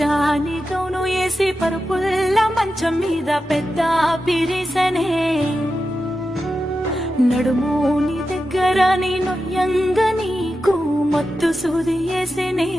పచ్చాని gown వేసి పరుపుల్ల మంచం మీద పెద్ద పిరిసనే నడుముని దగ్గర నీ నొయ్యంగ నీకు మత్తు సూది వేసినే